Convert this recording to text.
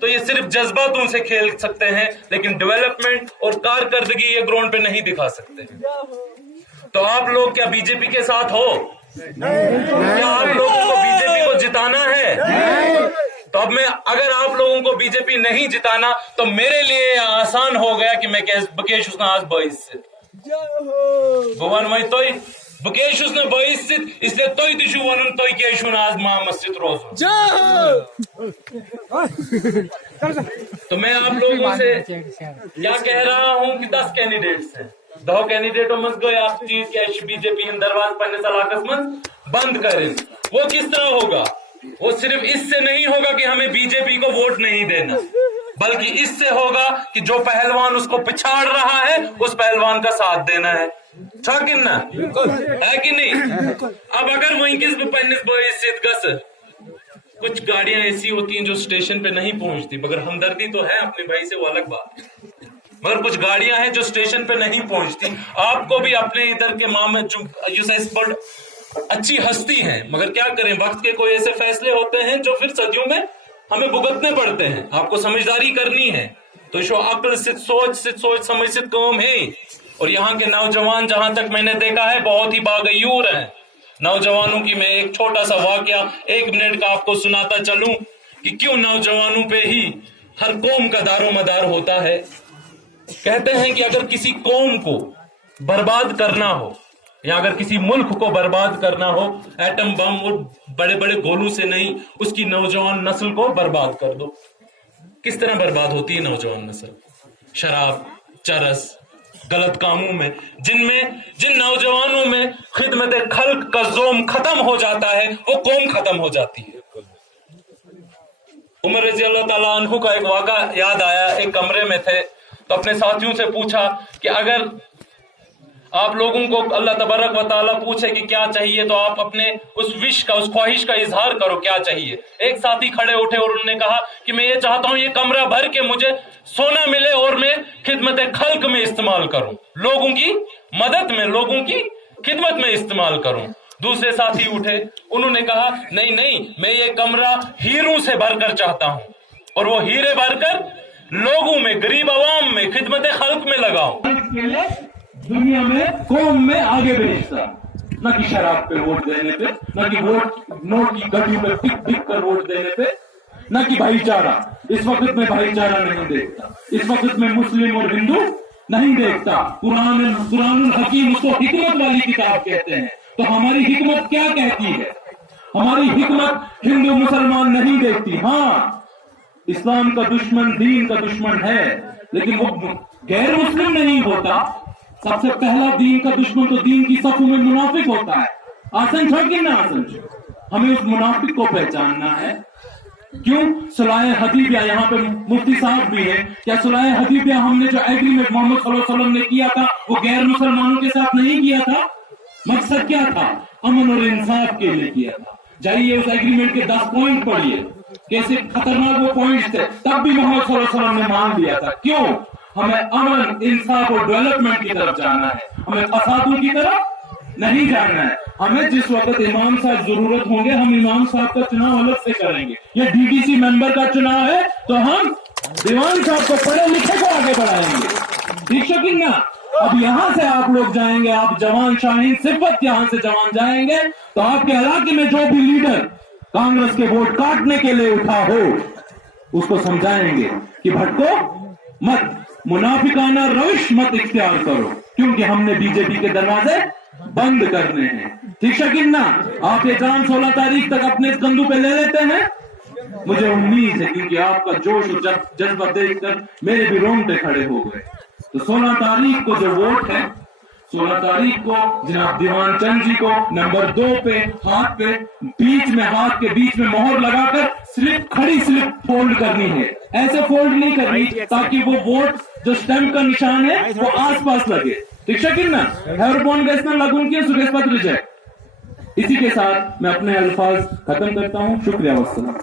तो ये सिर्फ जज्बातों से खेल सकते हैं, लेकिन डेवलपमेंट और कारकर्दगी ये ग्राउंड पे नहीं दिखा सकते। तो आप लोग क्या बीजेपी के साथ हो? क्या आप लोगों को बीजेपी को जिताना है? तो अब मैं, अगर आप लोगों को बीजेपी नहीं जिताना तो मेरे लिए आसान हो गया कि मैं बकेश उसने आज 22 से भगवान वही तो बकेश उसने 22 से, इसलिए तोय दिशु वन तोय केशु आज मां मस्जिद रोज। तो मैं आप लोगों से क्या कह रहा हूं कि 10 कैंडिडेट्स हैं, 2 कैंडिडेटों मत गए आप चीज कैश बीजेपी दरवाज पन्ने सलाकस मत बंद करें। वो किस तरह होगा? वो सिर्फ इससे नहीं होगा कि हमें बीजेपी को वोट नहीं देना, बल्कि इससे होगा कि जो पहलवान उसको पिछाड़ रहा है उस पहलवान का साथ देना है। ना है कि नहीं? अब अगर वहीं किस कुछ गाड़ियां ऐसी होती हैं जो स्टेशन पे नहीं पहुंचती, मगर हमदर्दी तो है अपने भाई से, वो अलग बात है। मगर कुछ गाड़ियां हैं जो स्टेशन पे नहीं पहुंचती। आपको भी अपने इधर के मामले अच्छी हस्ती है, मगर क्या करें, वक्त के कोई ऐसे फैसले होते हैं जो फिर सदियों में हमें भुगतने पड़ते हैं। आपको समझदारी करनी है, तो जो अक्ल से सोच समझ से काम है। और यहाँ के नौजवान, जहां तक मैंने देखा है, बहुत ही बागयूर हैं। नौजवानों की मैं एक छोटा सा वाकया 1 मिनट का आपको सुनाता चलूं कि क्यों नौजवानों पे ही हर कौम का दारो मदार होता है। कहते हैं कि अगर किसी कौम को बर्बाद करना हो या अगर किसी मुल्क को बर्बाद करना हो, एटम बम और बड़े बड़े गोलू से नहीं, उसकी नौजवान नस्ल को बर्बाद कर दो। किस तरह बर्बाद होती है नौजवान नस्ल? शराब, चरस, गलत कामों में, जिन नौजवानों में खिदमत खल्क का जोम खत्म हो जाता है, वो कौम खत्म हो जाती है। उमर रजी अल्लाह ताला अन्हु का एक वाक़ा याद आया। एक कमरे में थे तो अपने साथियों से पूछा कि अगर आप लोगों को अल्लाह तबारक व तआला पूछे कि क्या चाहिए, तो आप अपने उस विश का, उस ख्वाहिश का इजहार करो, क्या चाहिए। एक साथी खड़े उठे और उन्होंने कहा कि मैं ये चाहता हूं, ये कमरा भर के मुझे सोना मिले और मैं खिदमत खल्क में इस्तेमाल करूं, लोगों की मदद में, लोगों की खिदमत में इस्तेमाल करूं। दूसरे साथी उठे, उन्होंने कहा नहीं, मैं ये कमरा हीरों से भरकर चाहता हूं और वो हीरे भरकर लोगों में, गरीब आवाम में, खिदमत खल्क में लगाऊं। दुनिया में कौम में आगे बढ़ेगा, न कि शराब पे वोट देने पे, न कि नोट की गड्डी पे टिक कर वोट देने पे, न कि भाईचारा। इस वक्त में भाईचारा नहीं देखता, इस वक्त में मुस्लिम और हिंदू नहीं देखता। कुरान हकीम उसको हिकमत वाली किताब कहते हैं। तो हमारी हिकमत क्या कहती है? हमारी हिकमत हिंदू मुसलमान नहीं देखती। हाँ, इस्लाम का दुश्मन दीन का दुश्मन है, लेकिन वो गैर मुस्लिम नहीं होता। सबसे पहला दीन का दुश्मन तो दीन की सफों में मुनाफिक होता है। आसन छोड़ के ना आसन छोड़, हमें उस मुनाफिक को पहचानना है। क्यों? सुलह हदीबिया, यहाँ पे मुफ्ती साहब भी है, क्या सुलह हदीबिया हमने जो एग्रीमेंट मोहम्मद सल्लल्लाहु अलैहि वसल्लम ने किया था, वो गैर मुसलमानों के साथ नहीं किया था? मकसद क्या था? अमन और इंसाफ के लिए किया था। जाइए उस एग्रीमेंट के 10 पॉइंट पढ़िए, कैसे खतरनाक वो पॉइंट थे। तब भी मोहम्मद सल्लल्लाहु अलैहि वसल्लम ने मान लिया था। क्यों? हमें अमन, इंसाफ और डेवलपमेंट की तरफ जाना है, हमें फसादों की तरफ नहीं जाना है। हमें जिस वक्त इमाम साहब जरूरत होंगे, हम इमाम साहब का चुनाव अलग से करेंगे। ये डीडीसी मेंबर का चुनाव है तो हम दीवान साहब को, पढ़े लिखे को आगे बढ़ाएंगे। ठीक है कि ना? अब यहाँ से आप लोग जाएंगे, आप जवान शाहीन सिफत यहाँ से जवान जाएंगे, तो आपके इलाके में जो भी लीडर कांग्रेस के वोट काटने के लिए उठा हो, उसको समझाएंगे कि भटको मत, मुनाफिकाना रविश मत इख्तियार करो, क्योंकि हमने बीजेपी के दरवाजे बंद करने हैं। ठीक है कि ना? आप ये काम 16 तारीख तक अपने कंधों पे ले लेते हैं, मुझे उम्मीद है, क्योंकि आपका जोश और जज्बा देखकर मेरे भी रोंगटे खड़े हो गए। तो 16 तारीख को जो वोट है, 16 तारीख को जनाब दीवान चंद जी को नंबर 2 पे हाथ पे बीच में, हाथ के बीच में मोहर लगाकर स्लिप, खड़ी स्लिप फोल्ड करनी है। ऐसे फोल्ड नहीं करनी ताकि वो वोट जो स्टैंप का निशान है वो आसपास लगे। ठीक है कि ना? हेयरबोन गैस में लगून की सुरेश पत्र रिजेक्ट। इसी के साथ मैं अपने अल्फाज खत्म करता हूँ। शुक्रिया, वस्सलाम।